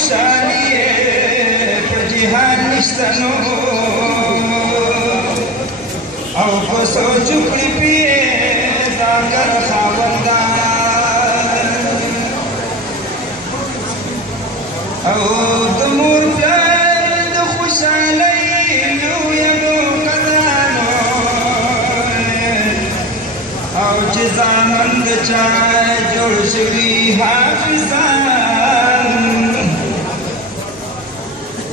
خوشحالی په جهان نشته نو او په سوچ کړي پې ځانګړ خاوندان او د مور پلار د خوشحالۍ لویه قدرانو او چې زامن د چا جوړ شوي حافظان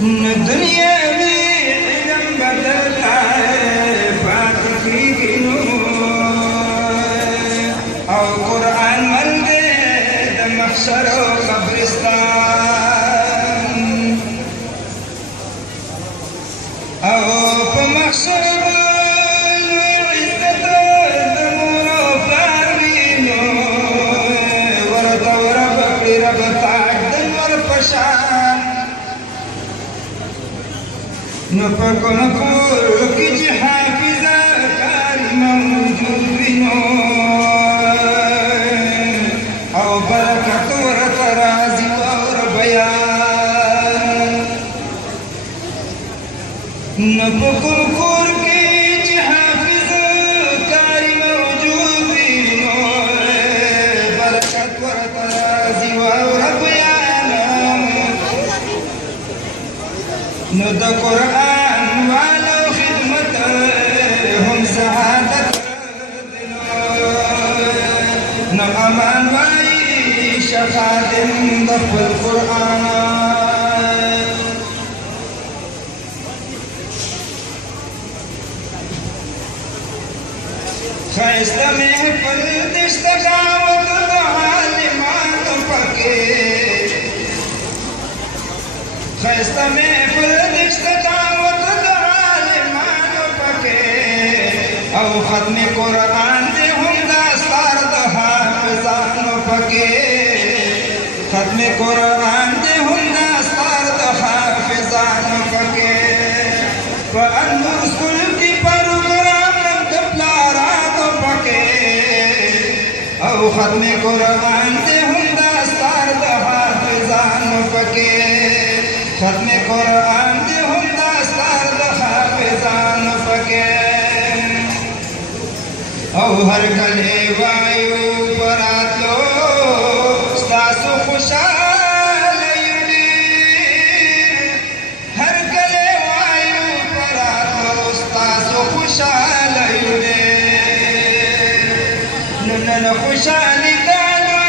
نو دنیاوي علم بدلتا پاتې کېږي نو او قرآن مل دی د محشر او قبرستان او په محشر عزت د مور او پلار وي نو ورته ورب کړي رب تاج د نور په شان نو په کوم کور کې چې حافظه قاري موجود وي نو او برکت ورته راځي ور بیان نو په کوم کور کې چې حافظه قاري موجود وي نو برکت ورته راځي ور بیان نو د قرآن والو خدمت هم سعادت نو امان وای شفاعتم د خپل قرآن ښایسته محفل دشته دعوت د عالمانو پکې ښایسته محفل دشته دعوت د عالمانو پکې او ختم قرآن دې هم داستار د حافظانو پکې ختم قرآن دې هم داستار د حافظانو پکې په انور سکول کې پروګرام د پلارانو پکې او ختم قرآن دې هم داستار د حافظانو پکې ختم قرآن دې هم داستار د حافظانو پکې او هر کله وایو پراتلو ستاسو خوشاله هر کله وایو پراتلو ستاسو خوشاله نن خوشالي کالو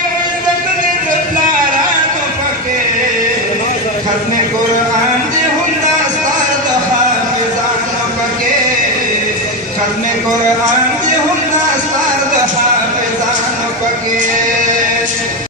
زکه د پلارانو پکې ختم قرآن دې هم داستار د حافظانو پکې ختم قرآن دې هم داستار د حافظانو پکې